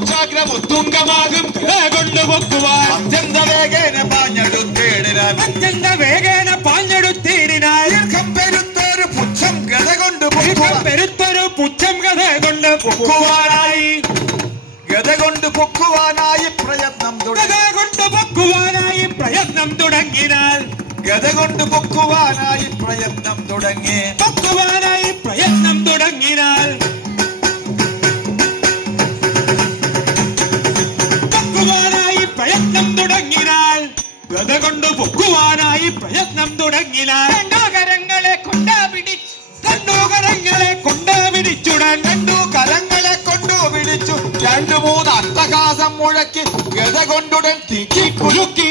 പുച്ഛാഗ്രം തുങ്കമാകും കൊണ്ട് പൊക്കുവാൻ അത്യന്ത വേഗേന പാഞ്ഞെടുത്തേടിനാൻ. അത്യന്ത വേഗേന പാഞ്ഞെടുത്തീരിനാൽ ദീർഘം പെരുത്തൊരു പുച്ഛം ഗത കൊണ്ട് പൊക്കുവാൻ. പെരുത്തൊരു പുച്ഛം കഥ കൊണ്ട് പൊക്കുവാനായി. ഗത കൊണ്ട് പൊക്കുവാനായി പ്രയത്നം തുടങ്ങി. കൊണ്ട് പൊക്കുവാനായി പ്രയത്നം തുടങ്ങിനാൽ ഗത കൊണ്ട് പൊക്കുവാനായി പ്രയത്നം തുടങ്ങി. പൊക്കുവാനായി ഗത കൊണ്ട് പൊക്കുവാനായി പ്രയത്നം തുടങ്ങി കരങ്ങളെ കൊണ്ടാ പിടിച്ചു. കണ്ടോകരങ്ങളെ കൊണ്ടാ പിടിച്ചുടൻ രണ്ടു കരങ്ങളെ കൊണ്ടു പിടിച്ചു. രണ്ടു മൂന്ന് അട്ടഹാസം മുഴക്കി ഗത കൊണ്ടുടൻ തിക്കി കുലുക്കി.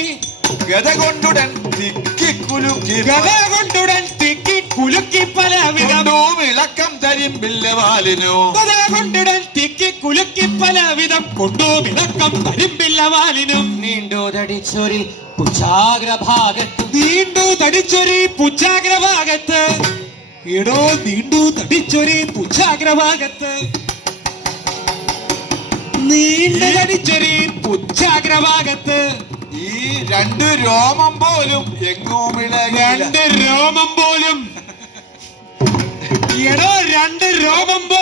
ഗത കൊണ്ടുടൻ തിക്കി കുലുക്കി. ഗത കൊണ്ടുടൻ തിക്കി കുലുക്കി പല വിധവും ഇളക്കം തരിമ്പില്ല വാലിനു. ഗത കൊണ്ടുടൻ തിക്കി കുലുക്കി പല വിധം. കൊണ്ടു വിളക്കം തരിമ്പില്ല വാലിനും നീണ്ടു തടിച്ചൊരി പുച്ഛാഗ്രഭാഗത്തു നീണ്ടു തടിച്ചൊരി പുച്ഛാഗ്രഭാഗത്ത് എടോ നീണ്ടു തടിച്ചൊരി പുച്ഛാഗ്രഭാഗത്ത് നീണ്ടു തടിച്ചൊരി പുച്ഛാഗ്രഭാഗത്ത് ഈ രണ്ട് രോമം പോലും എങ്ങോ രണ്ട് രോമം പോലും. എടോ രണ്ട് രോമം പോലും